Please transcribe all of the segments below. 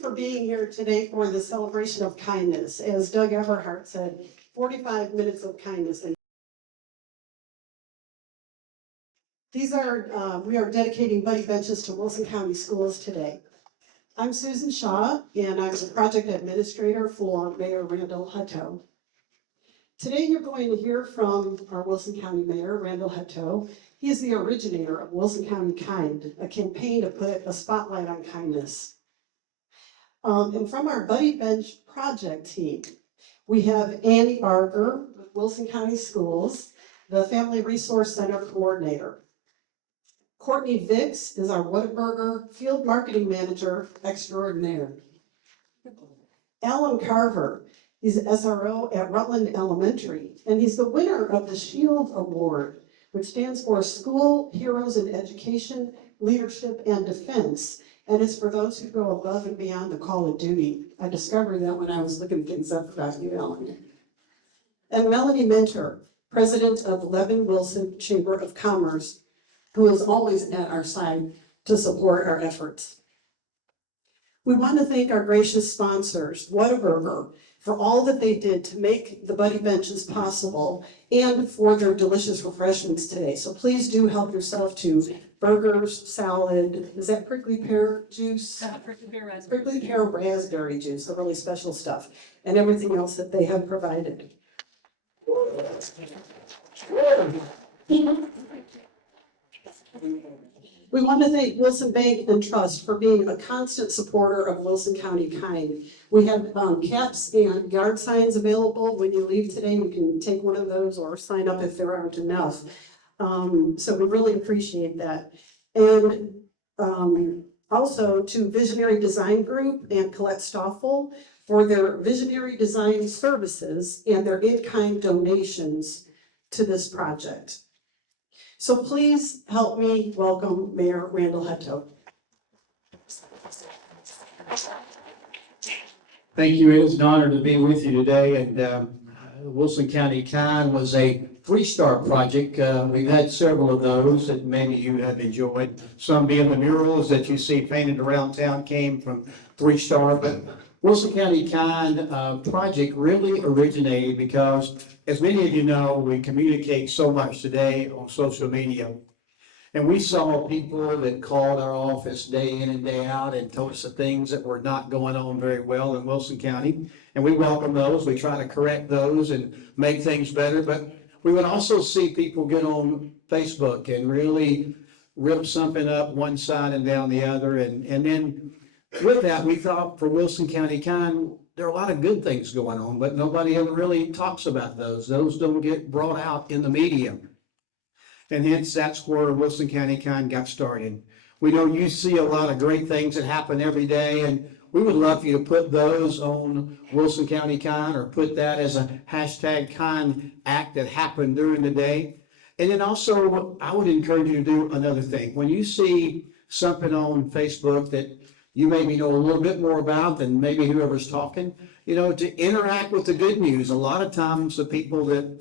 For being here today for the celebration of kindness. As Doug Everhart said, 45 minutes of kindness. And we are dedicating buddy benches to Wilson County schools today. I'm Susan Shaw, and I'm the project administrator for Mayor Randall Hutto. Today you're going to hear from our Wilson County Mayor, Randall Hutto. He is the originator of Wilson County Kind, a campaign to put a spotlight on kindness. And from our Buddy Bench project team, we have Annie Barger with Wilson County Schools, the Family Resource Center coordinator. Courtney Vicks is our Whataburger Field Marketing Manager extraordinaire. Alan Carver, he's an SRO at Rutland Elementary, and he's the winner of the SHIELD Award, which stands for School Heroes in Education, Leadership, and Defense. And it's for those who go above and beyond the call of duty. I discovered that when I was looking things up about you, Ellen. And Melanie Mentor, president of Levin Wilson Chamber of Commerce, who is always at our side to support our efforts. We want to thank our gracious sponsors, Whataburger, for all that they did to make the Buddy Benches possible and for their delicious refreshments today. So please do help yourself to burgers, salad, is that prickly pear juice? Prickly pear raspberry juice, the really special stuff, and everything else that they have provided. We want to thank Wilson Bank and Trust for being a constant supporter of Wilson County Kind. We have caps and yard signs available. When you leave today, you can take one of those or sign up if there aren't enough. So we really appreciate that. And also to Visionary Design Group and Colette Stoffel for their visionary design services and their in-kind donations to this project. So please help me welcome Mayor Randall Hutto. Thank you. It is an honor to be with you today. And Wilson County Kind was a 3-star project. We've had several of those that many of you have enjoyed. Some being the murals that you see painted around town came from 3-star. But Wilson County Kind project really originated because, as many of you know, we communicate so much today on social media. And we saw people that called our office day in and day out and told us the things that were not going on very well in Wilson County. And we welcome those. We try to correct those and make things better. But we would also see people get on Facebook and really rip something up one side and down the other. And then with that, we thought for Wilson County Kind, there are a lot of good things going on, but nobody ever really talks about those. Those don't get brought out in the media. And hence, that's where Wilson County Kind got started. We know you see a lot of great things that happen every day, and we would love for you to put those on Wilson County Kind or put that as a hashtag kind act that happened during the day. And then also, I would encourage you to do another thing. When you see something on Facebook that you maybe know a little bit more about than maybe whoever's talking, to interact with the good news. A lot of times the people that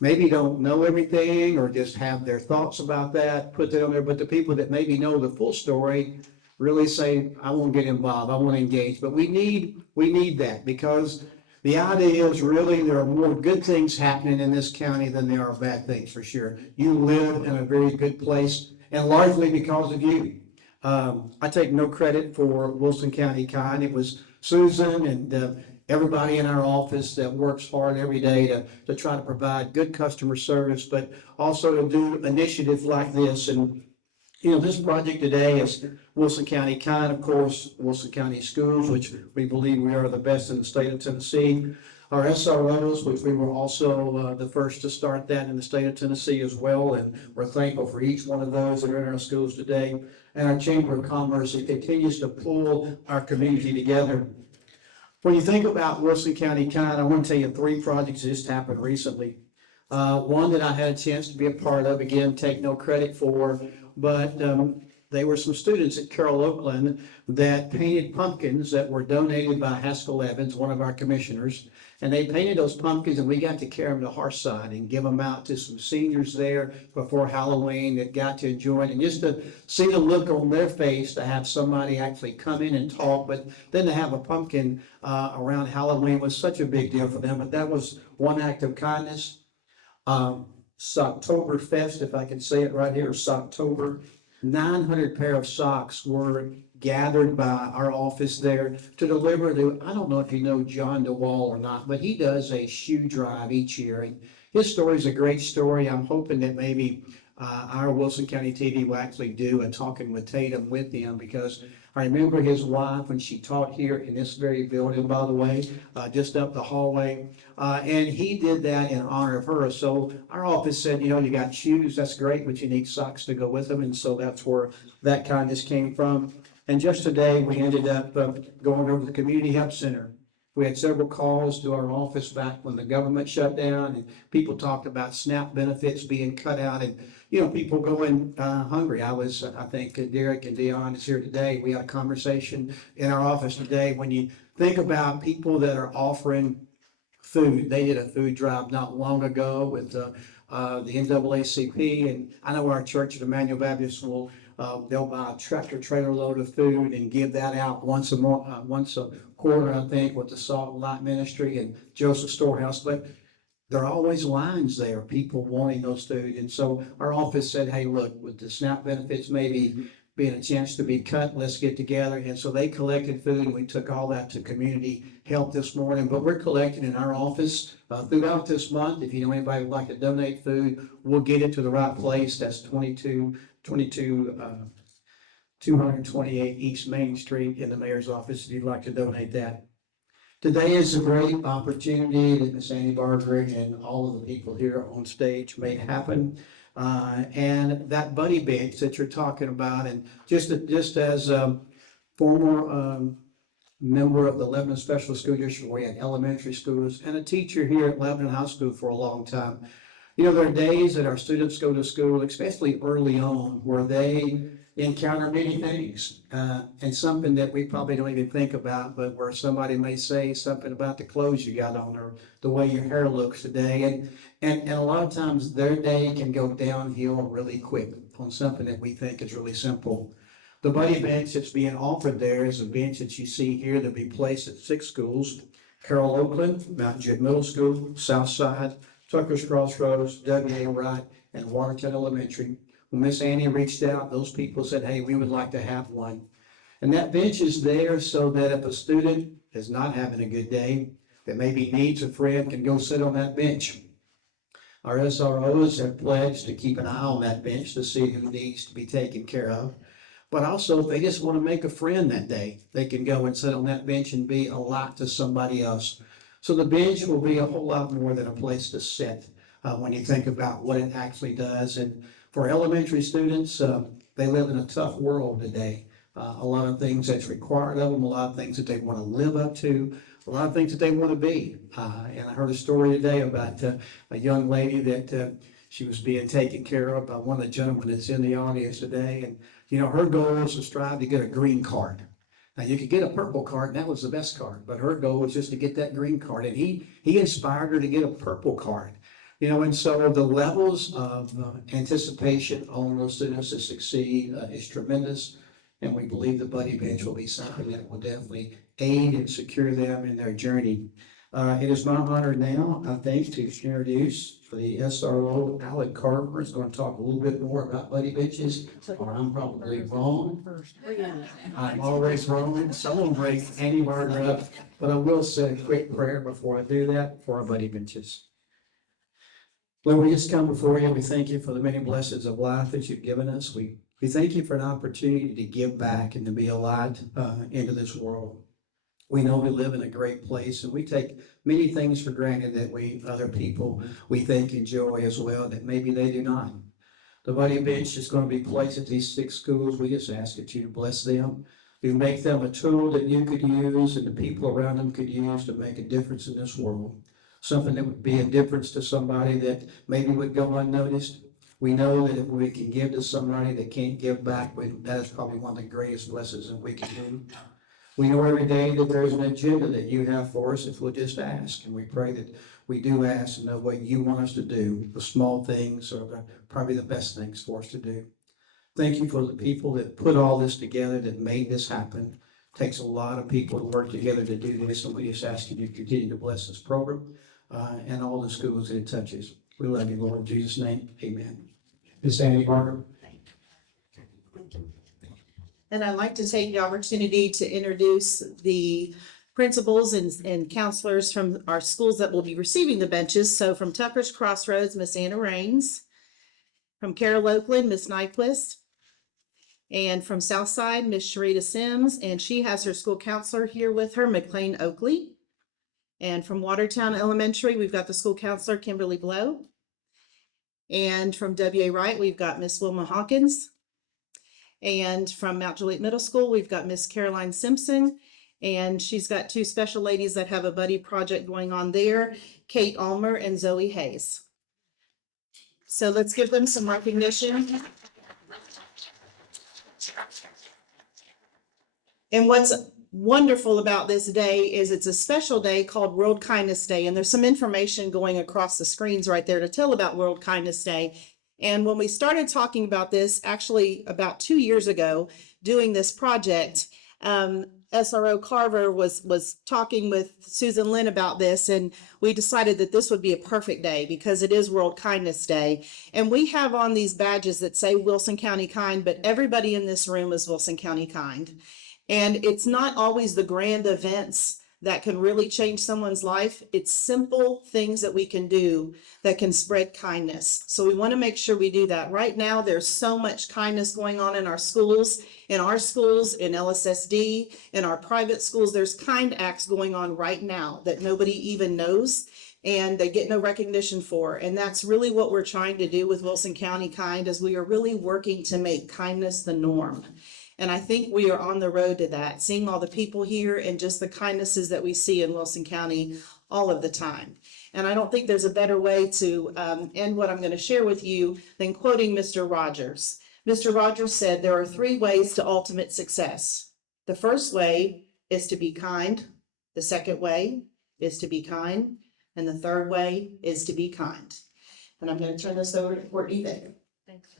maybe don't know everything or just have their thoughts about that, put that on there, but the people that maybe know the full story really say, I want to get involved, I want to engage. But we need that, because the idea is really there are more good things happening in this county than there are bad things, for sure. You live in a very good place, and largely because of you. I take no credit for Wilson County Kind. It was Susan and everybody in our office that works hard every day to try to provide good customer service, but also to do initiatives like this. And this project today is Wilson County Kind, of course, Wilson County Schools, which we believe we are the best in the state of Tennessee. Our SROs, which we were also the first to start that in the state of Tennessee as well, and we're thankful for each one of those that are in our schools today. And our Chamber of Commerce, it continues to pull our community together. When you think about Wilson County Kind, I want to tell you 3 projects that just happened recently. One that I had a chance to be a part of, again, take no credit for, but the they were some students at Carroll Oakland that painted pumpkins that were donated by Haskell Evans, one of our commissioners. And they painted those pumpkins and we got to carry them to Hearthside and give them out to some seniors there before Halloween that got to enjoy it. And just to see the look on their face to have somebody actually come in and talk, but then to have a pumpkin around Halloween was such a big deal for them. But that was one act of kindness. Socktoberfest, if I can say it right here, Socktober, 900 pair of socks were gathered by our office there to deliver to, I don't know if you know John DeWall or not, but he does a shoe drive each year. And his story is a great story. I'm hoping that maybe our Wilson County TV will actually do a Talking with Tatum with him, because I remember his wife when she taught here in this very building, by the way, just up the hallway. And he did that in honor of her. So our office said, you know, you got shoes, that's great, but you need socks to go with them. And so that's where that kindness came from. And just today, we ended up going over to the Community Help Center. We had several calls to our office back when the government shut down, and people talked about SNAP benefits being cut out and, you know, people going hungry. I think Derek and Dion is here today. We had a conversation in our office today. When you think about people that are offering food, they did a food drive not long ago with the NAACP, and I know our church at Emmanuel Baptist will they'll buy a tractor trailer load of food and give that out once a quarter, I think, with the Salt and Light Ministry and Joseph Storehouse. But there are always lines there, people wanting those food. And so our office said, hey, look, with the SNAP benefits maybe being a chance to be cut, let's get together. And so they collected food, and we took all that to Community Help this morning. But we're collecting in our office throughout this month. If you know anybody would like to donate food, we'll get it to the right place. That's 228 East Main Street in the mayor's office if you'd like to donate that. Today is a great opportunity that Ms. Annie Barger and all of the people here on stage made happen. And that buddy bench that you're talking about, and just as a former member of the Lebanon Special School District, where we had elementary schools, and a teacher here at Lebanon High School for a long time. You know, there are days that our students go to school, especially early on, where they encounter many things, and something that we probably don't even think about, but where somebody may say something about the clothes you got on or the way your hair looks today. And a lot of times their day can go downhill really quick on something that we think is really simple. The buddy bench that's being offered there is a bench that you see here that'll be placed at 6 schools: Carroll Oakland, Mount Judd Middle School, Southside, Tucker's Crossroads, W.A. Wright, and Watertown Elementary. When Miss Annie reached out, those people said, hey, we would like to have one. And that bench is there so that if a student is not having a good day, that maybe needs a friend, can go sit on that bench. Our SROs have pledged to keep an eye on that bench to see who needs to be taken care of. But also, if they just want to make a friend that day, they can go and sit on that bench and be a lot to somebody else. So the bench will be a whole lot more than a place to sit when you think about what it actually does. And for elementary students, they live in a tough world today. A lot of things that's required of them, a lot of things that they want to live up to, a lot of things that they want to be. And I heard a story today about a young lady that she was being taken care of by one of the gentlemen that's in the audience today. And, you know, her goal was to strive to get a green card. Now, you could get a purple card, and that was the best card, but her goal was just to get that green card. And he inspired her to get a purple card. You know, and so the levels of anticipation on those students to succeed is tremendous. And we believe the buddy bench will be something that will definitely aid and secure them in their journey. It is my honor now, I think, to introduce the SRO, Alec Carver, is going to talk a little bit more about buddy benches, or I'm probably wrong. I'm always wrong. Someone break Annie Barger up, but I will say a quick prayer before I do that for our buddy benches. Lord, we just come before you. We thank you for the many blessings of life that you've given us. We thank you for an opportunity to give back and to be a light into this world. We know we live in a great place, and we take many things for granted that other people we think enjoy as well, that maybe they do not. The buddy bench is going to be placed at these 6 schools. We just ask that you bless them. You make them a tool that you could use and the people around them could use to make a difference in this world. Something that would be a difference to somebody that maybe would go unnoticed. We know that if we can give to somebody that can't give back, that is probably one of the greatest blessings that we can do. We know every day that there's an agenda that you have for us if we'll just ask. And we pray that we do ask and know what you want us to do. The small things are probably the best things for us to do. Thank you for the people that put all this together, that made this happen. It takes a lot of people to work together to do this, and we just ask you to continue to bless this program and all the schools that it touches. We love you, Lord. In Jesus' name, amen. Ms. Sandy Barker. And I'd like to take the opportunity to introduce the principals and counselors from our schools that will be receiving the benches. So from Tucker's Crossroads, Miss Anna Raines. From Carroll Oakland, Miss Nyquist. And from Southside, Miss Sharita Sims, and she has her school counselor here with her, McLean Oakley. And from Watertown Elementary, we've got the school counselor, Kimberly Blow. And from W.A. Wright, we've got Miss Wilma Hawkins. And from Mount Juliet Middle School, we've got Miss Caroline Simpson. And she's got two special ladies that have a buddy project going on there, Kate Ulmer and Zoe Hayes. So let's give them some recognition. And what's wonderful about this day is it's a special day called World Kindness Day. And there's some information going across the screens right there to tell about World Kindness Day. And when we started talking about this, actually about 2 years ago, doing this project, SRO Carver was talking with Susan Lynn about this, and we decided that this would be a perfect day because it is World Kindness Day. And we have on these badges that say Wilson County Kind, but everybody in this room is Wilson County Kind. And it's not always the grand events that can really change someone's life. It's simple things that we can do that can spread kindness. So we want to make sure we do that. Right now, there's so much kindness going on in our schools, in LSSD, in our private schools. There's kind acts going on right now that nobody even knows and they get no recognition for. And that's really what we're trying to do with Wilson County Kind, is we are really working to make kindness the norm. And I think we are on the road to that, seeing all the people here and just the kindnesses that we see in Wilson County all of the time. And I don't think there's a better way to end what I'm going to share with you than quoting Mr. Rogers. Mr. Rogers said, there are 3 ways to ultimate success. The first way is to be kind. The second way is to be kind. And the third way is to be kind. And I'm going to turn this over to Courtney Vick. Thanks.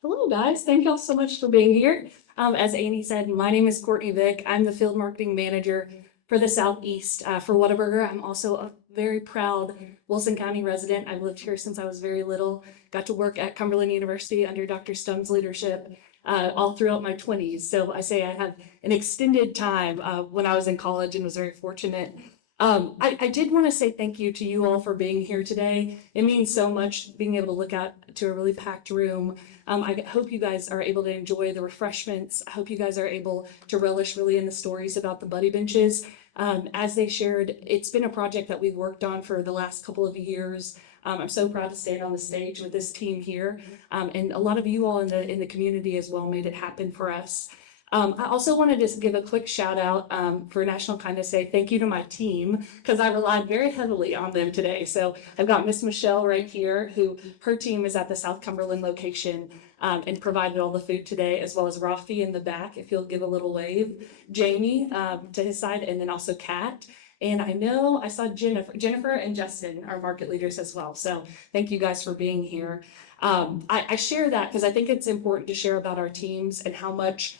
Hello, guys. Thank y'all so much for being here. As Annie said, my name is Courtney Vick. I'm the field marketing manager for the Southeast for Whataburger. I'm also a very proud Wilson County resident. I've lived here since I was very little. Got to work at Cumberland University under Dr. Stumm's leadership all throughout my 20s. So I say I have an extended time when I was in college and was very fortunate. I did want to say thank you to you all for being here today. It means so much being able to look out to a really packed room. I hope you guys are able to enjoy the refreshments. I hope you guys are able to relish really in the stories about the buddy benches. As they shared, it's been a project that we've worked on for the last couple of years. I'm so proud to stand on the stage with this team here. And a lot of you all in the community as well made it happen for us. I also want to just give a quick shout out for National Kindness Day. Thank you to my team, because I relied very heavily on them today. So I've got Miss Michelle right here, who her team is at the South Cumberland location and provided all the food today, as well as Rafi in the back, if he'll give a little wave, Jamie to his side, and then also Kat. And I know I saw Jennifer and Justin, our market leaders as well. So thank you guys for being here. I share that because I think it's important to share about our teams and how much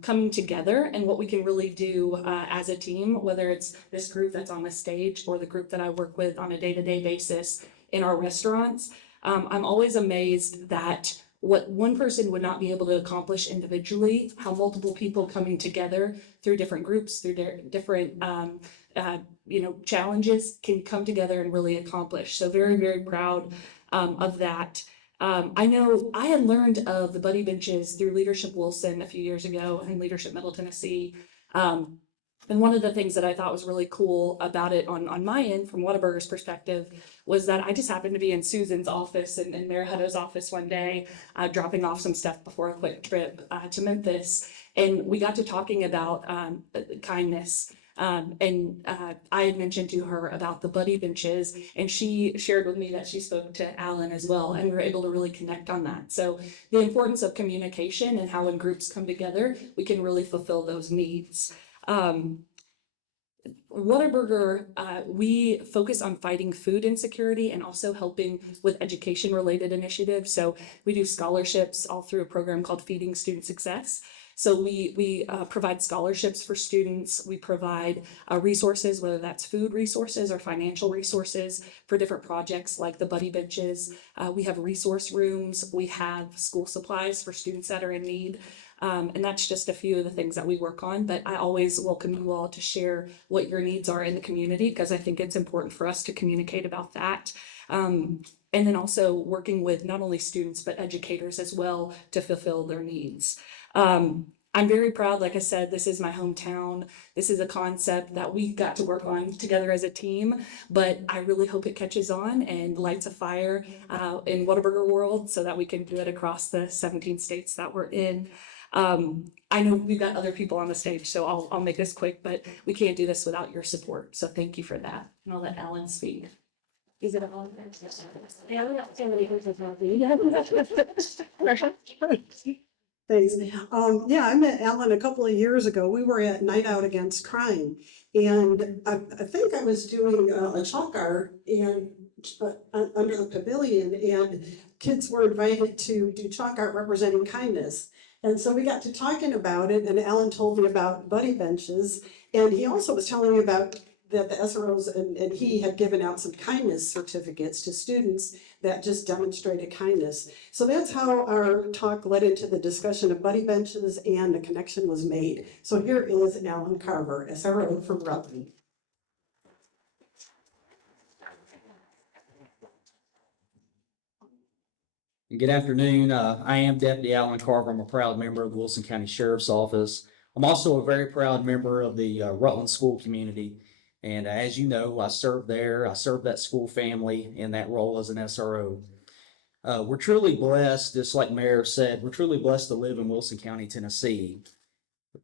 coming together and what we can really do as a team, whether it's this group that's on the stage or the group that I work with on a day-to-day basis in our restaurants. I'm always amazed that what one person would not be able to accomplish individually, how multiple people coming together through different groups, through different challenges can come together and really accomplish. So very, very proud of that. I know I had learned of the buddy benches through Leadership Wilson a few years ago and Leadership Middle Tennessee. And one of the things that I thought was really cool about it on my end, from Whataburger's perspective, was that I just happened to be in Susan's office and Mayor Hutto's office one day, dropping off some stuff before a quick trip to Memphis. And we got to talking about kindness. I had mentioned to her about the buddy benches, and she shared with me that she spoke to Alan as well, and we were able to really connect on that. So the importance of communication and how when groups come together, we can really fulfill those needs. Whataburger, we focus on fighting food insecurity and also helping with education-related initiatives. So we do scholarships all through a program called Feeding Student Success. So we provide scholarships for students. We provide resources, whether that's food resources or financial resources for different projects like the buddy benches. We have resource rooms. We have school supplies for students that are in need. And that's just a few of the things that we work on, but I always welcome you all to share what your needs are in the community, because I think it's important for us to communicate about that. And then also working with not only students, but educators as well to fulfill their needs. I'm very proud, like I said, this is my hometown. This is a concept that we got to work on together as a team, but I really hope it catches on and lights a fire in Whataburger world so that we can do it across the 17 states that we're in. I know we've got other people on the stage, so I'll make this quick, but we can't do this without your support. So thank you for that. And I'll let Alan speak. Is it all? Thanks. Yeah, I met Alan a couple of years ago. We were at Night Out Against Crime. And I think I was doing a chalk art and under the pavilion, and kids were invited to do chalk art representing kindness. And so we got to talking about it, and Alan told me about buddy benches. And he also was telling me about that the SROs and he had given out some kindness certificates to students that just demonstrated kindness. So that's how our talk led into the discussion of buddy benches, and the connection was made. So here is Alan Carver, SRO from Rutland. Good afternoon. I am Deputy Alan Carver. I'm a proud member of the Wilson County Sheriff's Office. I'm also a very proud member of the Rutland school community. And as you know, I served there. I served that school family in that role as an SRO. We're truly blessed, just like Mayor said, we're truly blessed to live in Wilson County, Tennessee.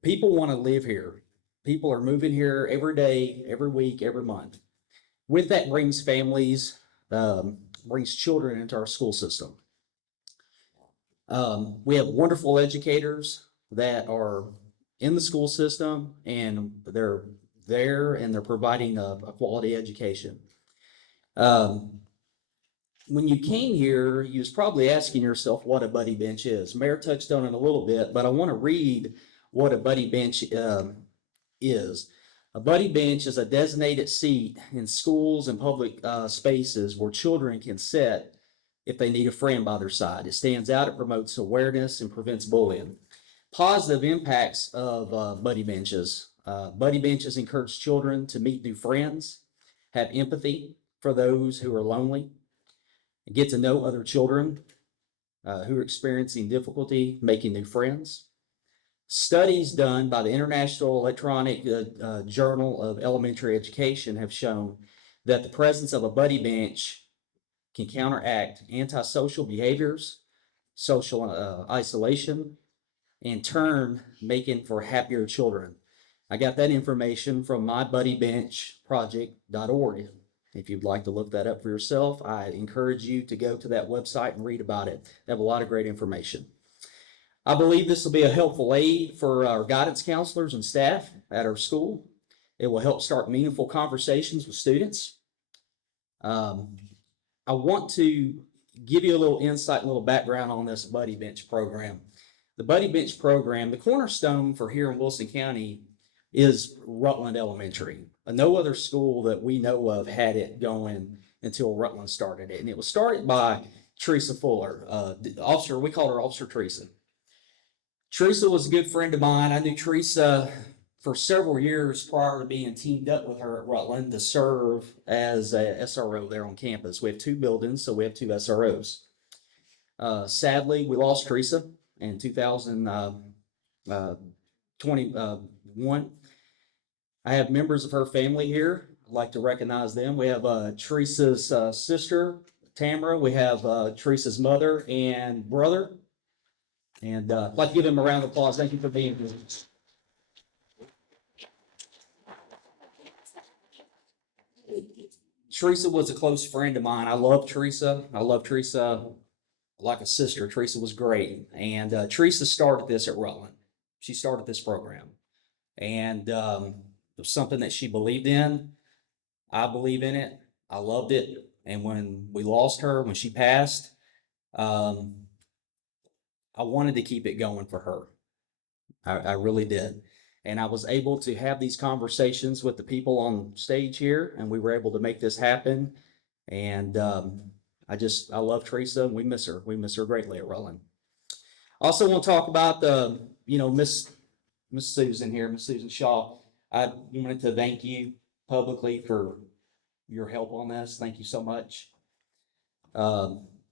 People want to live here. People are moving here every day, every week, every month. With that brings families, brings children into our school system. We have wonderful educators that are in the school system, and they're there and they're providing a quality education. When you came here, you was probably asking yourself what a buddy bench is. Mayor touched on it a little bit, but I want to read what a buddy bench is. A buddy bench is a designated seat in schools and public spaces where children can sit if they need a friend by their side. It stands out, it promotes awareness, and prevents bullying. Positive impacts of buddy benches. Buddy benches encourage children to meet new friends, have empathy for those who are lonely, and get to know other children who are experiencing difficulty making new friends. Studies done by the International Electronic Journal of Elementary Education have shown that the presence of a buddy bench can counteract antisocial behaviors, social isolation, in turn making for happier children. I got that information from mybuddybenchproject.org. If you'd like to look that up for yourself, I encourage you to go to that website and read about it. They have a lot of great information. I believe this will be a helpful aid for our guidance counselors and staff at our school. It will help start meaningful conversations with students. I want to give you a little insight, a little background on this Buddy Bench program. The Buddy Bench program, the cornerstone for here in Wilson County is Rutland Elementary. No other school that we know of had it going until Rutland started it. And it was started by Teresa Fuller, officer, we call her Officer Teresa. Teresa was a good friend of mine. I knew Teresa for several years prior to being teamed up with her at Rutland to serve as a SRO there on campus. We have two buildings, so we have two SROs. Sadly, we lost Teresa in 2021. I have members of her family here. I'd like to recognize them. We have Teresa's sister, Tamara. We have Teresa's mother and brother. And I'd like to give them a round of applause. Thank you for being here. Teresa was a close friend of mine. I love Teresa. I love Teresa like a sister. Teresa was great. And Teresa started this at Rutland. She started this program. And it was something that she believed in. I believe in it. I loved it. And when we lost her, when she passed, I wanted to keep it going for her. I really did. And I was able to have these conversations with the people on stage here, and we were able to make this happen. And I love Teresa, and we miss her. We miss her greatly at Rutland. Also want to talk about Miss Susan here, Miss Susan Shaw. I wanted to thank you publicly for your help on this. Thank you so much.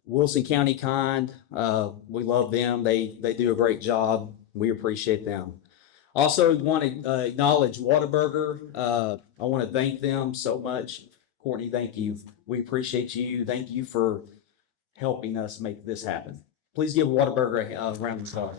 Wilson County Kind, we love them. They do a great job. We appreciate them. Also want to acknowledge Whataburger. I want to thank them so much. Courtney, thank you. We appreciate you. Thank you for helping us make this happen. Please give Whataburger a round of applause.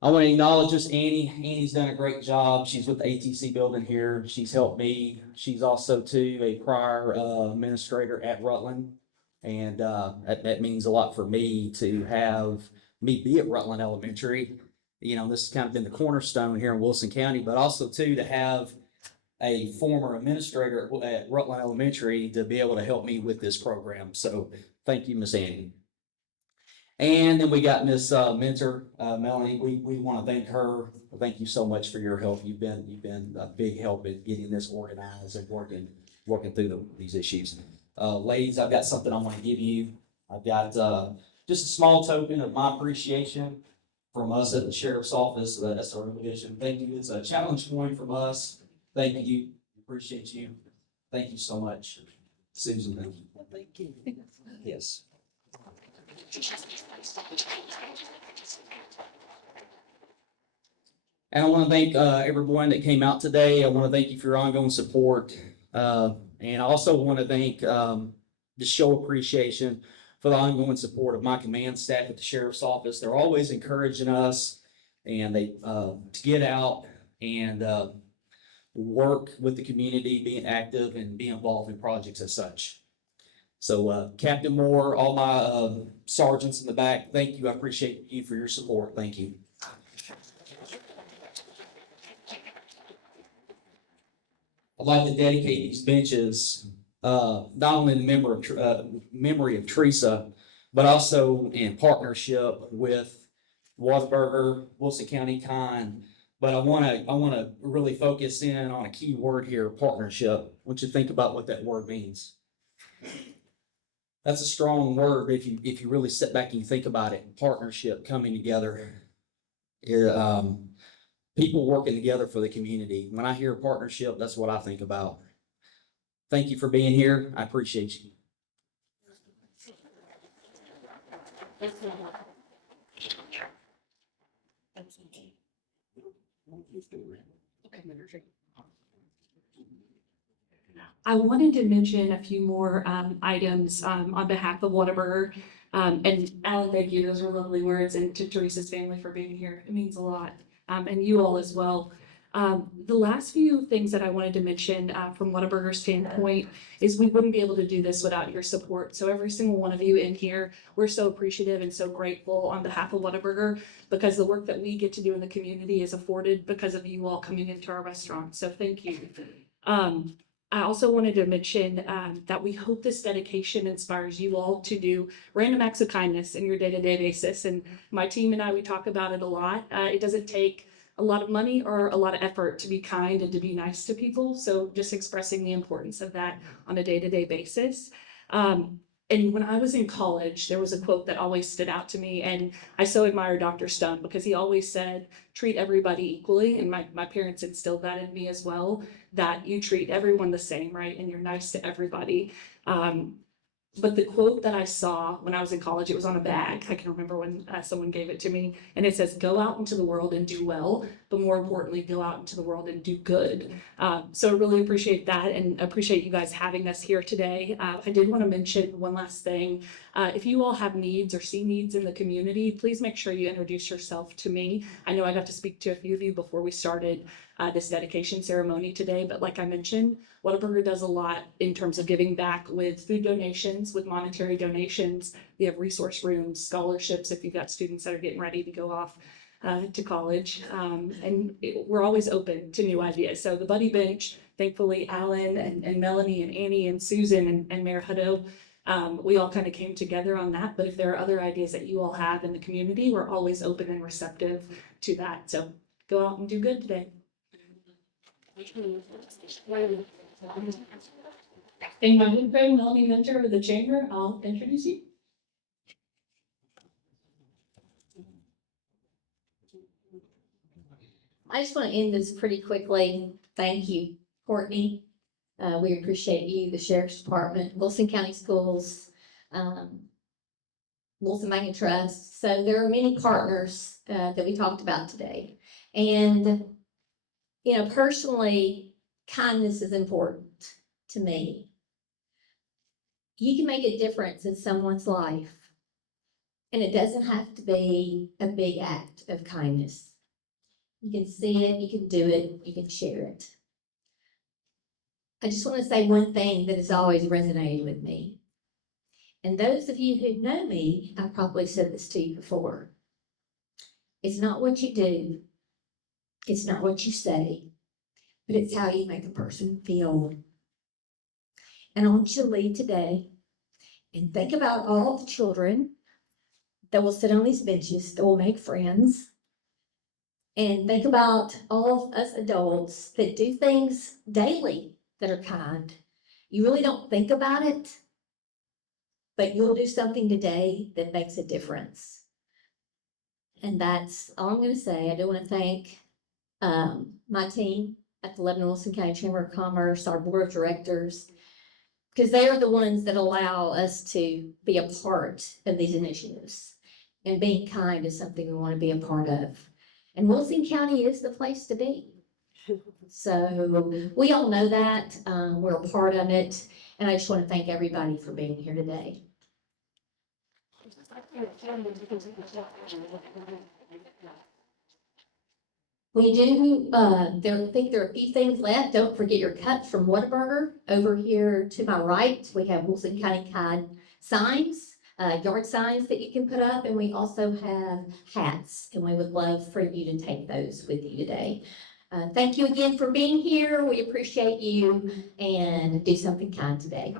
I want to acknowledge Miss Annie. Annie's done a great job. She's with the ATC building here. She's helped me. She's also too a prior administrator at Rutland. And that means a lot for me to have me be at Rutland Elementary. This has kind of been the cornerstone here in Wilson County, but also too to have a former administrator at Rutland Elementary to be able to help me with this program. So thank you, Miss Annie. And then we got Miss Mentor, Melanie. We want to thank her. Thank you so much for your help. You've been a big help in getting this organized and working through these issues. Ladies, I've got something I want to give you. I've got just a small token of my appreciation from us at the Sheriff's Office, the SRO Division. Thank you. It's a challenge coin from us. Thank you. Appreciate you. Thank you so much. Susan, thank you. Thank you. Yes. And I want to thank everyone that came out today. I want to thank you for your ongoing support. And I also want to thank, just show appreciation for the ongoing support of my command staff at the Sheriff's Office. They're always encouraging us and they to get out and work with the community, being active and be involved in projects as such. So Captain Moore, all my sergeants in the back, thank you. I appreciate you for your support. Thank you. I'd like to dedicate these benches not only in memory of Teresa, but also in partnership with Whataburger, Wilson County Kind. But I want to really focus in on a key word here: partnership. I want you to think about what that word means. That's a strong word if you really sit back and you think about it. Partnership, coming together. People working together for the community. When I hear partnership, that's what I think about. Thank you for being here. I appreciate you. I wanted to mention a few more items on behalf of Whataburger. And Alan, thank you. Those were lovely words. And to Teresa's family for being here. It means a lot. And you all as well. The last few things that I wanted to mention from Whataburger's standpoint is we wouldn't be able to do this without your support. So every single one of you in here, we're so appreciative and so grateful on behalf of Whataburger because the work that we get to do in the community is afforded because of you all coming into our restaurant. So thank you. I also wanted to mention that we hope this dedication inspires you all to do random acts of kindness in your day-to-day basis. And my team and I, we talk about it a lot. It doesn't take a lot of money or a lot of effort to be kind and to be nice to people. So just expressing the importance of that on a day-to-day basis. And when I was in college, there was a quote that always stood out to me. And I so admire Dr. Stone because he always said, treat everybody equally. And my parents instilled that in me as well, that you treat everyone the same, right? And you're nice to everybody. But the quote that I saw when I was in college, it was on a bag. I can remember when someone gave it to me. And it says, go out into the world and do well. But more importantly, go out into the world and do good. So I really appreciate that and appreciate you guys having us here today. I did want to mention one last thing. If you all have needs or see needs in the community, please make sure you introduce yourself to me. I know I got to speak to a few of you before we started. this dedication ceremony today. But like I mentioned, Whataburger does a lot in terms of giving back with food donations, with monetary donations. We have resource rooms, scholarships if you've got students that are getting ready to go off to college. We're always open to new ideas. So the Buddy Bench, thankfully, Alan and Melanie and Annie and Susan and Mayor Hutto, we all kind of came together on that. But if there are other ideas that you all have in the community, we're always open and receptive to that. So go out and do good today. And my good friend Melanie Mentor of the Chamber, I'll introduce you. I just want to end this pretty quickly. Thank you, Courtney. We appreciate you, the Sheriff's Department, Wilson County Schools, Wilson Bank and Trust. So there are many partners that we talked about today. And, you know, personally, kindness is important to me. You can make a difference in someone's life, and it doesn't have to be a big act of kindness. You can see it, you can do it, you can share it. I just want to say one thing that has always resonated with me. And those of you who know me, I've probably said this to you before. It's not what you do, it's not what you say, but it's how you make a person feel. And I want you to leave today and think about all the children that will sit on these benches, that will make friends. And think about all of us adults that do things daily that are kind. You really don't think about it, but you'll do something today that makes a difference. And that's all I'm going to say. I do want to thank my team at the Lebanon Wilson County Chamber of Commerce, our board of directors, because they are the ones that allow us to be a part of these initiatives. And being kind is something we want to be a part of. And Wilson County is the place to be. So we all know that. We're a part of it. And I just want to thank everybody for being here today. We do, I think there are a few things left. Don't forget your cups from Whataburger. Over here to my right, we have Wilson County Kind signs, yard signs that you can put up, and we also have hats, and we would love for you to take those with you today. Thank you again for being here. We appreciate you, and do something kind today.